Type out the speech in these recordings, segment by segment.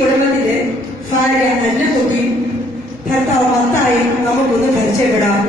കുടുംബത്തിന്റെ ഭാര്യ അന്നക്കുട്ടി, ഭർത്താവ് മത്തായി നമുക്കൊന്ന് പരിചയപ്പെടാം.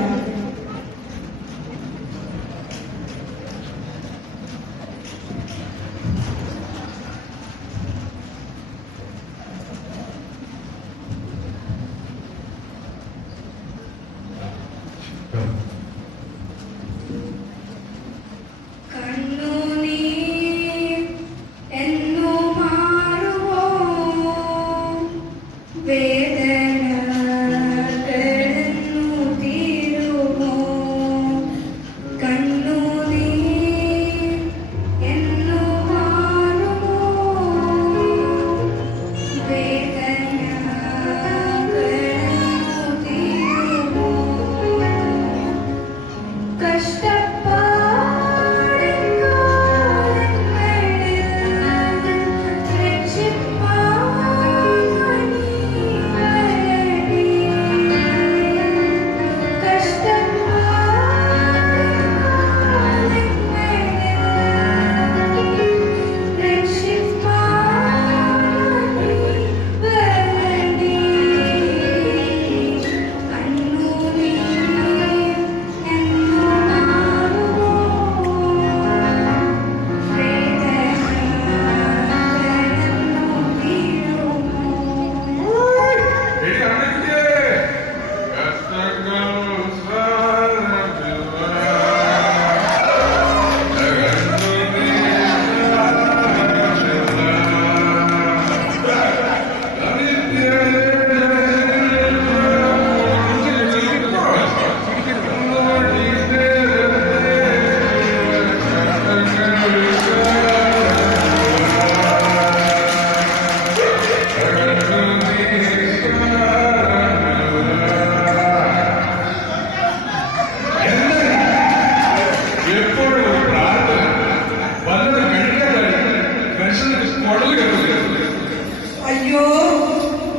അയ്യോ,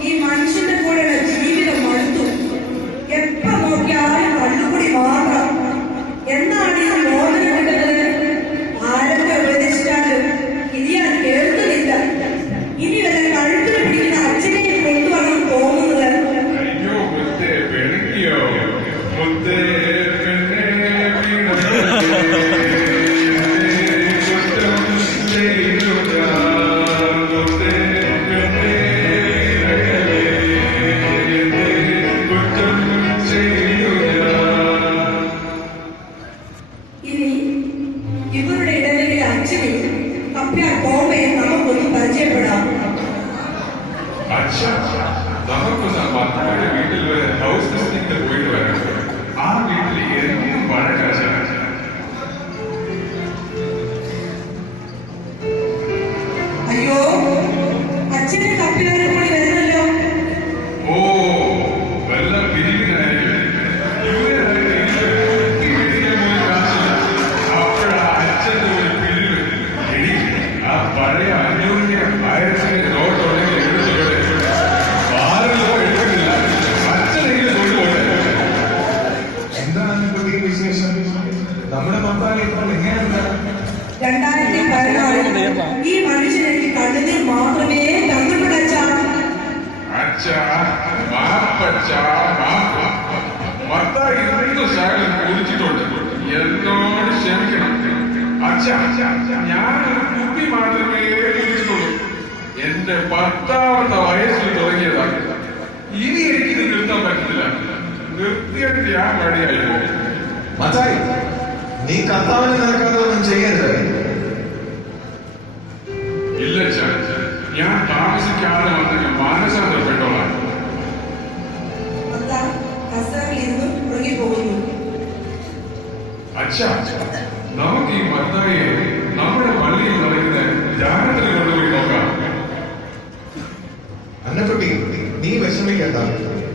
ഈ മനുഷ്യന്റെ കൂടെയുള്ള ജീവിതം മടുത്തു. എപ്പോ നോക്കിയാലും കണ്ണുകൂടി മാത്രം. എന്നാണ് ഈ മോചനം കിട്ടുന്നത്? ആരൊക്കെ ഉപദേശിച്ചാലും ഇനിയാൻ കേൾക്കുന്നില്ല. ഇനി വരെ കഴുത്തിന് പിടിക്കുന്ന അച്ഛനെ കൊണ്ടുവരണം തോന്നുന്നത്. ഇവരുടെ ഇടയിലെ അച്ഛനും കപ്പ്യാർ കോമയെ നമുക്കൊന്ന് പരിചയപ്പെടാം. നമുക്കൊന്ന് വീട്ടിൽ വരെ ഹൗസ് വിസിറ്റിംഗിന് പോയിട്ട് വരാം. ആ വീട്ടിൽ എന്നും വഴക്കാശാണ്. അയ്യോ, അച്ഛനെ കപ്പ്യാരെ കൂടി വരുന്നല്ലോ. ഓ, വെള്ളം പിരിവിനായിരിക്കും. പഴയ അന്യോന്യ ആയിരത്തിന് നോട്ടുണ്ടെങ്കിൽ എടുത്തുകൂടെ? ആരല്ലോ എടുക്കുന്നില്ല. അച്ഛനെങ്കിലും കൊണ്ടുപോട്ടെ. എന്താണ് പുതിയ വിശേഷം? നമ്മുടെ മത്തായി ഇപ്പോൾ എങ്ങനെയുണ്ട്? 2014 ഈ മനുഷ്യനെനിക്ക് കണ്ണുനീർ മാത്രമേ തന്നിട്ടുള്ളൂ. മത്തായി ഇന്ന് ശകലം കുടിച്ചിട്ടുണ്ട്. എന്നോട് ക്ഷമിക്കണം അച്ഛ. ഞാനൊരു കുപ്പി മാത്രമേ കുടിച്ചിട്ടുള്ളൂ. എന്റെ 10ാമത്തെ വയസ്സിൽ തുടങ്ങിയതാണ്. ഇനി എനിക്ക് നിർത്താൻ പറ്റുന്നില്ല. നിർത്തിയിട്ട് ഞാൻ മടിയായിരുന്നു. മത്തായി, നീ കർത്താവിന് നടക്കാതെ ഒന്നും ചെയ്യരുത്. ഇല്ല അച്ഛാ, ഞാൻ താമസിക്കാതെ വന്ന് മാനസാന്തരപ്പെട്ടോളാം. അച്ഛാ, നമുക്ക് ഈ മത്തായിയെ നമ്മുടെ പള്ളിയിൽ നടക്കുന്ന ധ്യാനത്തിന് കൊണ്ടുപോയി നോക്കാം. അന്നക്കുട്ടി, നീ വിഷമിക്കണ്ട.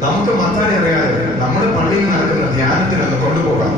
നമുക്ക് മത്തായി അറിയാതെ നമ്മുടെ പള്ളിയിൽ നടക്കുന്ന ധ്യാനത്തിനൊന്ന് കൊണ്ടുപോകാം.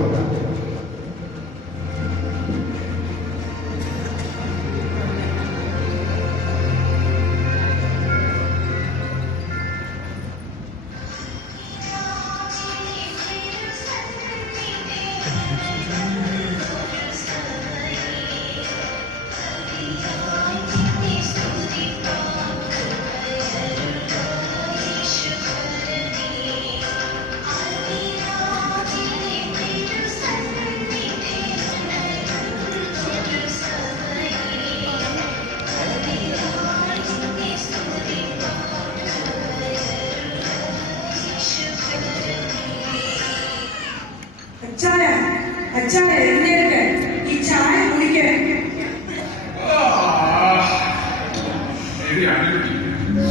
എടി അനുമതി,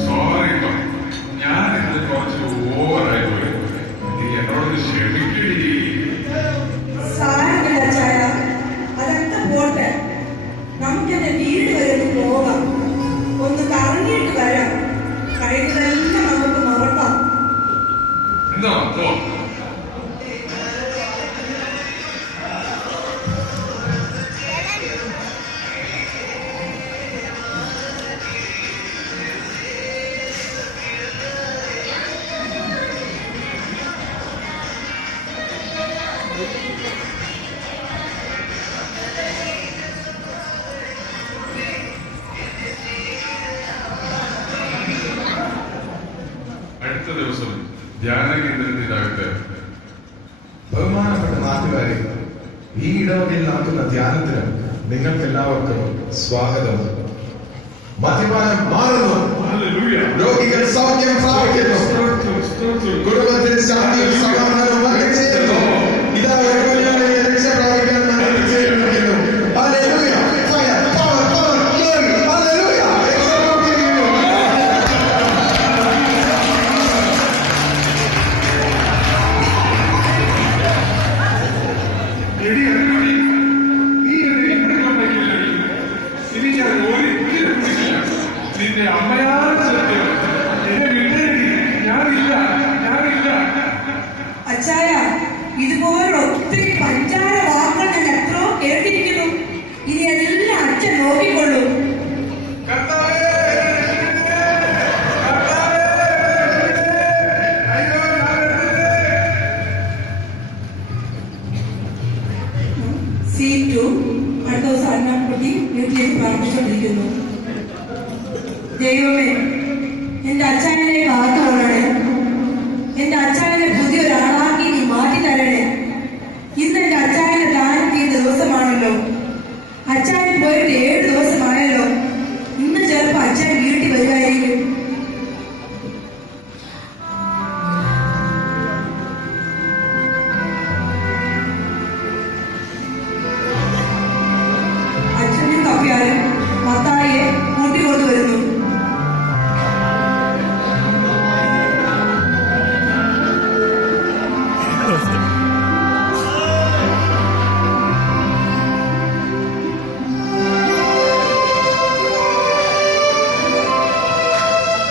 സോറി ട്ടോ. ഞാൻ ഇത് കുറച്ച് ഓവറായി പോയി. നീ എന്നോട് ക്ഷമിക്കടി. സാരമില്ല അച്ചായ, അതൊക്കെ പോട്ടെ. നമുക്കെന്റെ വീട് വരെ ഒന്ന് പോകാം, ഒന്ന് കറങ്ങിയിട്ട് വരാം. കഴിഞ്ഞതെല്ലാം നമുക്ക് മറക്കാം. എന്താ പോ. അടുത്ത ദിവസം ധ്യാന കേന്ദ്രത്തിനകത്ത് ബഹുമാനപ്പെട്ട നാട്ടുകാരെ, ഈ ഇടവകയിൽ നടക്കുന്ന ധ്യാനത്തിന് നിങ്ങൾക്ക് എല്ലാവർക്കും സ്വാഗതം. മദ്യപാനം മാറുന്നു, ഹല്ലേലൂയ. രോഗികൾ സൗഖ്യം പ്രാപിക്കുന്നു, സ്തോത്രം, സ്തോത്രം. കുടുംബത്തിൽ ശാന്തിയും സമാധാനവും വഹിച്ചേരുന്നു. ഇതാ ഒരു കുഞ്ഞാടിനെ രക്ഷ പ്രാപിക്കാൻ നമ്മൾ ചെയ്യുന്നു. Hallelujah. Fire, power, power, glory. Hallelujah. രക്ഷ പ്രാപിക്കുന്നു. എടി അനുമതി, നീ എന്നെ ഇവിടെ കൊണ്ടേക്കില്ലടി. ഇനി ഞാൻ ഒരിക്കലും വിളിക്കില്ല. നിന്റെ അമ്മയാണ് സത്യം. എന്നെ വിട്ടേടി. ഞാനില്ല. അച്ചായ, ഇതുപോലുള്ള ഒത്തിരി പഞ്ചാര വാക്കുകൾ ഞാൻ എത്രയോ കേട്ടിരിക്കുന്നു. ഇനി എല്ലാം അച്ഛൻ നോക്കിക്കൊള്ളൂ. കർത്താവേ, കർത്താവേ, അയ്യോ, ഞാൻ സീറ്റു അടുത്ത ദിവസം അണ്ണാൻകുട്ടി വീട്ടിലേക്ക് പ്രാർത്ഥിച്ചുകൊണ്ടിരിക്കുന്നു. ദൈവമേ, എന്റെ അച്ഛനെ കാത്തു കൊള്ളണേ. എന്റെ അച്ഛനെ പുതിയൊരാളാക്കി നീ മാറ്റി തരണേ. ഇന്ന് എന്റെ അച്ഛനെ ദാനം ചെയ്ത ദിവസമാണല്ലോ. അച്ഛൻ പോയിട്ട് 7 ദിവസമായല്ലോ. ഇന്ന് ചിലപ്പോ അച്ഛൻ വീട്ടിൽ വരുമായിരിക്കും. അച്ഛനും കവിയാരും മത്തായിയെ കൂട്ടിക്കൊണ്ടുവരുന്നു.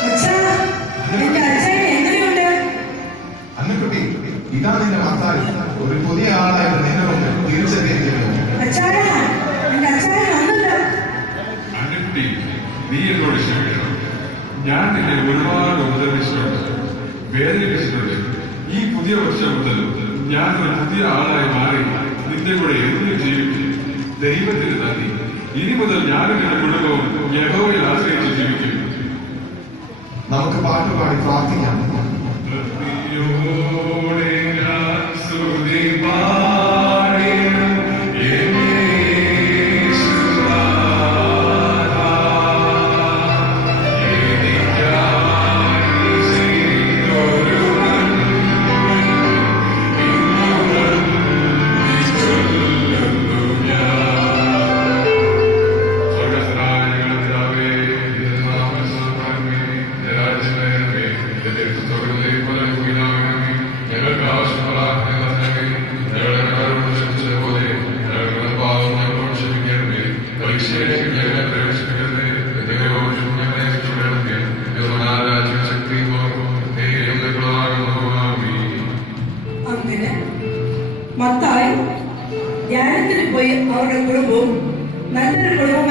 അച്ഛാ, എന്റെ അച്ഛനെ എങ്ങനെയുണ്ട്? അന്നക്കുട്ടി, ഇതാ നിന്റെ മത്തായി. ഒരു പുതിയ ആളായിട്ട് നിന്നെ മുന്നിൽ തിരിച്ചെത്തിയിരിക്കുന്നു. അച്ഛായ, എന്റെ അച്ഛനെ വന്നല്ലോ. അനുമതി, നീ എന്നോട് ക്ഷമിക്കണം. ഞാൻ നിന്നെ ഒരുപാട് ഉപദ്രവിച്ചിട്ടുണ്ട്, വേദനിപ്പിച്ചിട്ടുണ്ട്. ഈ പുതിയ വർഷം മുതൽ ഞാൻ ഒരു പുതിയ ആളായി മാറി നിന്റെ കൂടെ എന്നും ജീവിക്കും. ദൈവത്തിന് നന്ദി. ഇനി മുതൽ ഞാനും എന്റെ കുടുംബവും യഹോവയിൽ ആശ്രയിച്ച് ജീവിക്കും. നമുക്ക് പാട്ടുപാടി പ്രാർത്ഥിക്കാം. ഭക്തിയോടെ ഞാൻ സ്തുതി പാടിടും യേശുനാഥാ. എനിക്കായി ചെയ്തൊരു ചൊല്ലുന്നു ഞാൻ. സ്വർഗ്ഗസ്ഥനായ ഞങ്ങളുടെ പിതാവേ, നിന്റെ നാമം സ്തുതിക്കണമേ. നിന്റെ രാജ്യം വരണമേ. നിന്റെ തിരുത്തം സ്വർഗ്ഗത്തിലെ പോലെ ഭൂമിയിലാകണമേ. ഞങ്ങൾക്ക് ആവശ്യമുള്ള ആഹാരം തരണമേ. ഞങ്ങളുടെ കടക്കാരോട് ക്ഷമിച്ചതുപോലെ ഞങ്ങളുടെ പാപം ഞങ്ങളോട് ക്ഷമിക്കണമേ. പരീക്ഷയിലേക്ക് ഞങ്ങളെ പ്രവേശിപ്പിക്കരുതേ. എന്തെങ്കിലും ഞങ്ങളെ രക്ഷിക്കണമേ. യഹോവയായ രാജ്യവും ശക്തിയും മഹത്വവും എന്നേക്കുമുള്ളതാകുന്നു. ആമേൻ. അങ്ങനെ മത്തായി ധ്യാനത്തിന് പോയി അവരുടെ കുടുംബവും നല്ലൊരു കുടുംബം